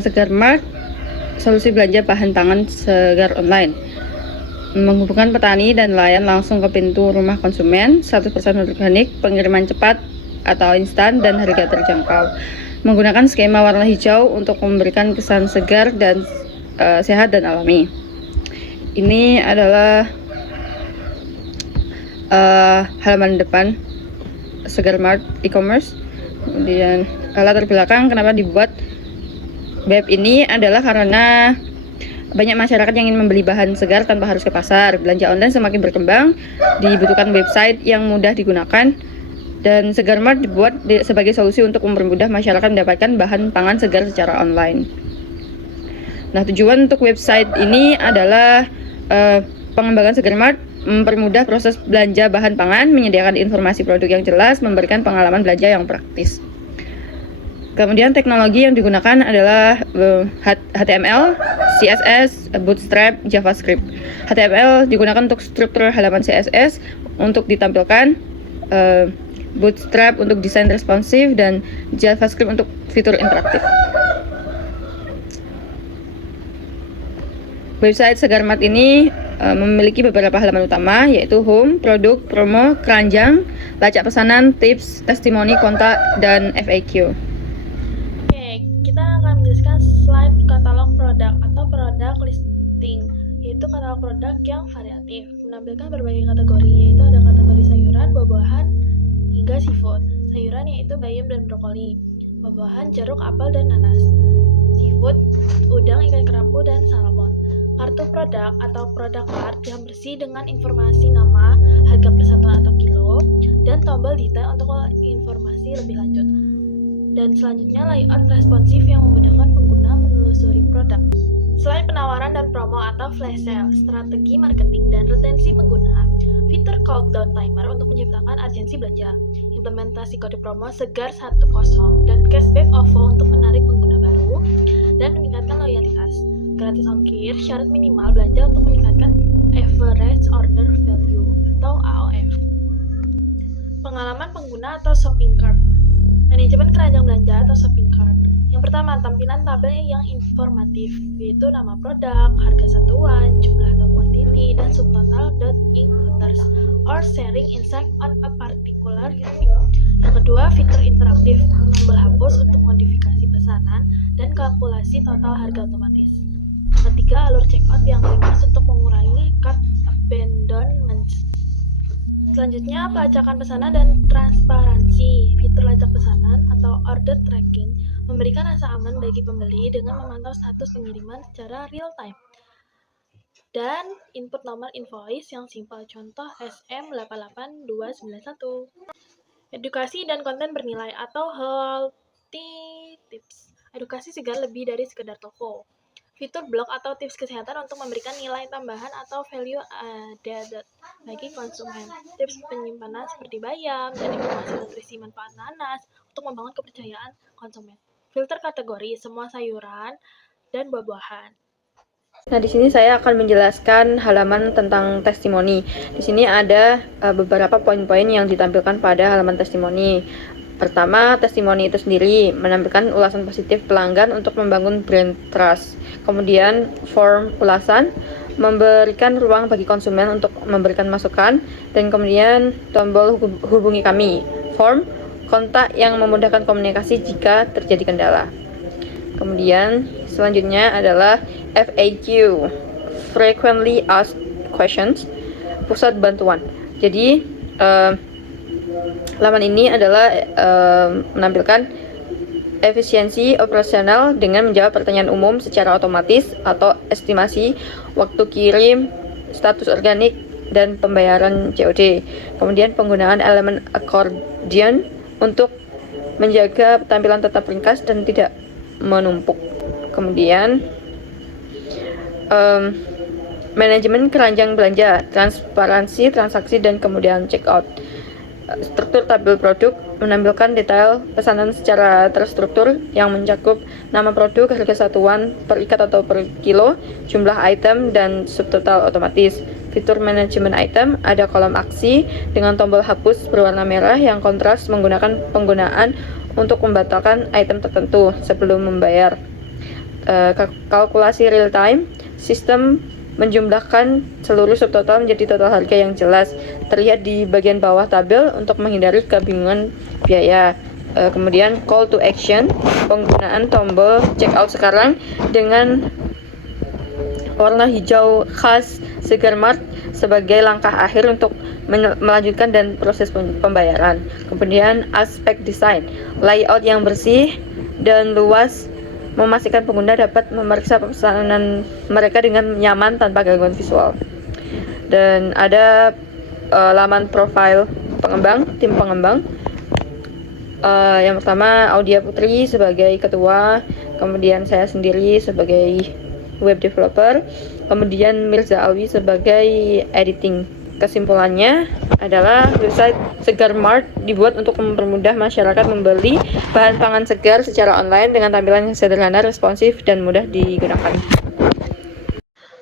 Segar Mart, solusi belanja bahan pangan segar online. Menghubungkan petani dan nelayan langsung ke pintu rumah konsumen, 100% organik, pengiriman cepat atau instan, dan harga terjangkau. Menggunakan skema warna hijau untuk memberikan kesan segar dan sehat dan alami. Ini adalah halaman depan Segar Mart e-commerce. Kemudian latar belakang kenapa dibuat web ini adalah karena banyak masyarakat yang ingin membeli bahan segar tanpa harus ke pasar. Belanja online semakin berkembang, dibutuhkan website yang mudah digunakan, dan Segar Mart dibuat sebagai solusi untuk mempermudah masyarakat mendapatkan bahan pangan segar secara online. Nah, tujuan untuk website ini adalah pengembangan Segar Mart mempermudah proses belanja bahan pangan, menyediakan informasi produk yang jelas, memberikan pengalaman belanja yang praktis. Kemudian teknologi yang digunakan adalah HTML, CSS, Bootstrap, JavaScript. HTML digunakan untuk struktur halaman CSS untuk ditampilkan, Bootstrap untuk desain responsif, dan JavaScript untuk fitur interaktif. Website Segar Mart ini memiliki beberapa halaman utama, yaitu home, produk, promo, keranjang, lacak pesanan, tips, testimoni, kontak, dan FAQ. Kita akan menjelaskan slide katalog produk atau produk listing, yaitu katalog produk yang variatif, menampilkan berbagai kategori, yaitu ada kategori sayuran, buah-buahan, hingga seafood. Sayuran yaitu bayam dan brokoli, buah-buahan jeruk, apel, dan nanas. Seafood, udang, ikan kerapu, dan salmon. Kartu produk atau produk card yang bersih dengan informasi nama, harga per satuan atau kilo, dan tombol detail untuk informasi lebih lanjut. Dan selanjutnya layout responsif yang memudahkan pengguna menelusuri produk. Selain penawaran dan promo atau flash sale, strategi marketing dan retensi pengguna, fitur countdown timer untuk menciptakan urgensi belanja, implementasi kode promo Segar 10, dan cashback OVO untuk menarik pengguna baru dan meningkatkan loyalitas. Gratis ongkir, syarat minimal belanja untuk meningkatkan average order value atau AOV. Pengalaman pengguna atau shopping cart. Manajemen keranjang belanja atau shopping cart. Yang pertama, tampilan tabel yang informatif, yaitu nama produk, harga satuan, jumlah atau quantity, dan subtotal includers or sharing insight on a particular topic. Yang kedua, fitur interaktif, tombol hapus untuk modifikasi pesanan dan kalkulasi total harga otomatis. Yang ketiga, alur checkout yang ringkas untuk mengurangi cart abandonment. Selanjutnya, pelacakan pesanan dan transparansi. Fitur lacak pesanan atau order tracking memberikan rasa aman bagi pembeli dengan memantau status pengiriman secara real time. Dan input nomor invoice yang simpel, contoh SM88291. Edukasi dan konten bernilai atau healthy tips. Edukasi segar lebih dari sekedar toko. Fitur blog atau tips kesehatan untuk memberikan nilai tambahan atau value added bagi konsumen. Tips penyimpanan seperti bayam dan informasi nutrisi manfaat nanas untuk membangun kepercayaan konsumen. Filter kategori, semua sayuran dan buah-buahan. Nah, di sini saya akan menjelaskan halaman tentang testimoni. Di sini ada beberapa poin-poin yang ditampilkan pada halaman testimoni. Pertama, testimoni itu sendiri menampilkan ulasan positif pelanggan untuk membangun brand trust. Kemudian, form ulasan memberikan ruang bagi konsumen untuk memberikan masukan, dan kemudian tombol hubungi kami, form kontak yang memudahkan komunikasi jika terjadi kendala. Kemudian selanjutnya adalah FAQ, frequently asked questions, pusat bantuan. Jadi laman ini adalah menampilkan efisiensi operasional dengan menjawab pertanyaan umum secara otomatis atau estimasi waktu kirim, status organik, dan pembayaran COD. Kemudian penggunaan elemen accordion untuk menjaga tampilan tetap ringkas dan tidak menumpuk. Kemudian manajemen keranjang belanja, transparansi transaksi, dan kemudian checkout. Struktur tabel produk menampilkan detail pesanan secara terstruktur yang mencakup nama produk, harga satuan per ikat atau per kilo, jumlah item, dan subtotal otomatis. Fitur manajemen item, ada kolom aksi dengan tombol hapus berwarna merah yang kontras menggunakan penggunaan untuk membatalkan item tertentu sebelum membayar. kalkulasi real time, sistem menjumlahkan seluruh subtotal menjadi total harga yang jelas, terlihat di bagian bawah tabel untuk menghindari kebingungan biaya. Kemudian call to action, penggunaan tombol checkout sekarang dengan warna hijau khas Segarmart sebagai langkah akhir untuk melanjutkan dan proses pembayaran. Kemudian aspek desain, layout yang bersih dan luas memastikan pengguna dapat memeriksa pesanan mereka dengan nyaman tanpa gangguan visual. Dan ada laman profil tim pengembang. Yang pertama Audia Putri sebagai ketua, kemudian saya sendiri sebagai web developer, kemudian Mirza Alwi sebagai editing. Kesimpulannya adalah website Segarmart dibuat untuk mempermudah masyarakat membeli bahan pangan segar secara online dengan tampilan yang sederhana, responsif, dan mudah digunakan.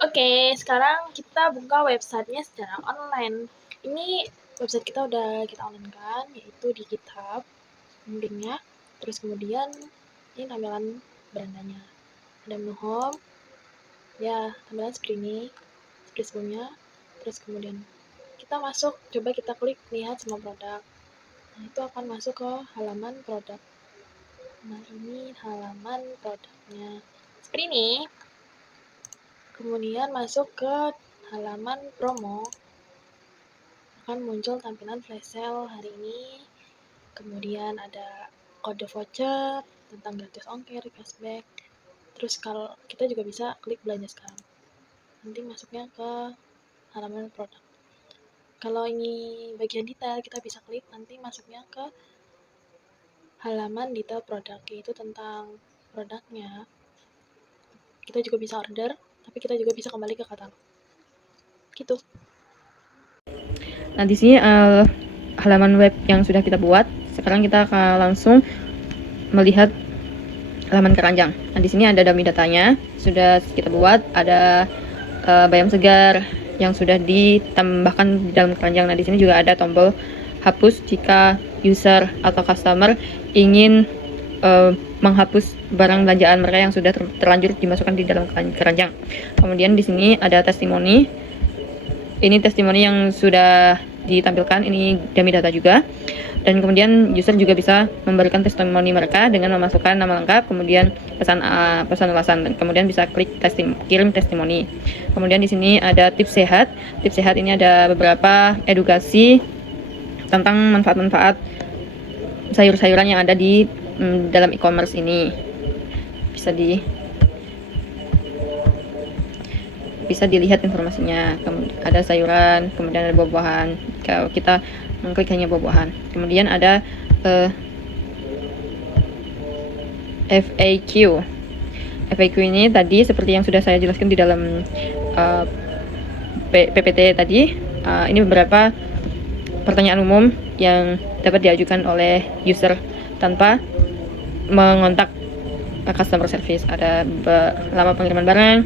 Oke, sekarang kita buka websitenya secara online. Ini website kita udah kita online-kan, yaitu di GitHub, linknya. Terus kemudian ini tampilan berandanya. Ada menu home, ya tampilan seperti ini, seperti sebelumnya. Terus kemudian kita masuk, coba kita klik lihat semua produk. Nah, itu akan masuk ke halaman produk. Nah, ini halaman produknya. Seperti ini. Kemudian masuk ke halaman promo. Akan muncul tampilan flash sale hari ini. Kemudian ada kode voucher tentang gratis ongkir, cashback. Terus kalau kita juga bisa klik belanja sekarang. Nanti masuknya ke halaman produk. Kalau ini bagian detail, kita bisa klik nanti masuknya ke halaman detail produk, yaitu tentang produknya. Kita juga bisa order, tapi kita juga bisa kembali ke katalog. Gitu. Nah, di sini halaman web yang sudah kita buat. Sekarang kita akan langsung melihat halaman keranjang. Nah, di sini ada dummy datanya sudah kita buat, ada bayam segar yang sudah ditambahkan di dalam keranjang. Nah, di sini juga ada tombol hapus jika user atau customer ingin menghapus barang belanjaan mereka yang sudah terlanjur dimasukkan di dalam keranjang. Kemudian di sini ada testimoni. Ini testimoni yang sudah ditampilkan, ini dummy data juga. Dan kemudian user juga bisa memberikan testimoni mereka dengan memasukkan nama lengkap, kemudian pesan ulasan, dan kemudian bisa klik kirim testimoni. Kemudian di sini ada tips sehat. Tips sehat ini ada beberapa edukasi tentang manfaat-manfaat sayur-sayuran yang ada di dalam e-commerce ini. Bisa dilihat informasinya. Ada sayuran, kemudian ada buah-buahan. Kalau kita mengklik hanya buah-buahan. Kemudian ada FAQ. FAQ ini tadi seperti yang sudah saya jelaskan di dalam PPT tadi. Ini beberapa pertanyaan umum yang dapat diajukan oleh user tanpa mengontak customer service. Ada lama pengiriman barang,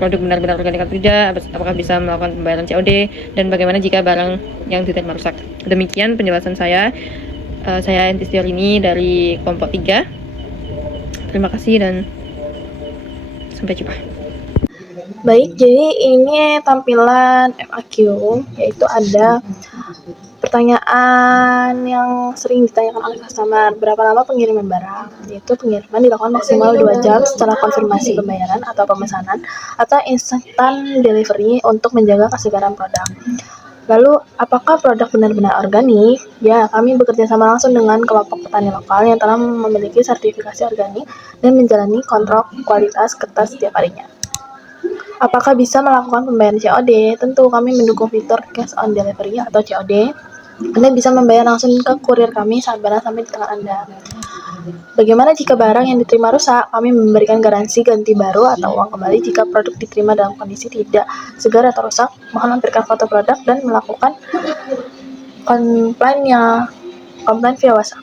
produk benar-benar organik atau tidak, apakah bisa melakukan pembayaran COD, dan bagaimana jika barang yang diterima rusak. Demikian penjelasan saya. Saya Entistior ini dari kelompok 3. Terima kasih dan sampai jumpa. Baik, jadi ini tampilan FAQ, yaitu ada pertanyaan yang sering ditanyakan oleh customer, berapa lama pengiriman barang, yaitu pengiriman dilakukan maksimal 2 jam setelah konfirmasi pembayaran atau pemesanan, atau instant delivery untuk menjaga kesegaran produk. Lalu, apakah produk benar-benar organik? Ya, kami bekerja sama langsung dengan kelompok petani lokal yang telah memiliki sertifikasi organik dan menjalani kontrol kualitas kertas setiap harinya. Apakah bisa melakukan pembayaran COD? Tentu, kami mendukung fitur cash on delivery atau COD. Anda bisa membayar langsung ke kurir kami saat barang sampai di tangan Anda. Bagaimana jika barang yang diterima rusak? Kami memberikan garansi ganti baru atau uang kembali jika produk diterima dalam kondisi tidak segar atau rusak. Mohon lampirkan foto produk dan melakukan komplain via WhatsApp.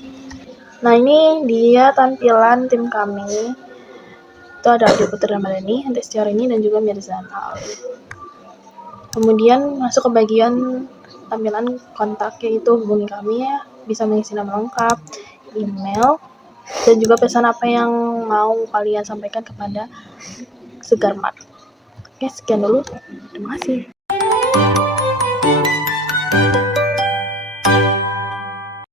Nah, ini dia tampilan tim kami. Itu ada Audia Putri Ramadhani, Entistior ini, dan juga Mirza Alwi. Kemudian masuk ke bagian tampilan kontak, yaitu hubungi kami ya, bisa mengisi nama lengkap, email, dan juga pesan apa yang mau kalian sampaikan kepada Segar Mart. Oke, sekian dulu. Terima kasih.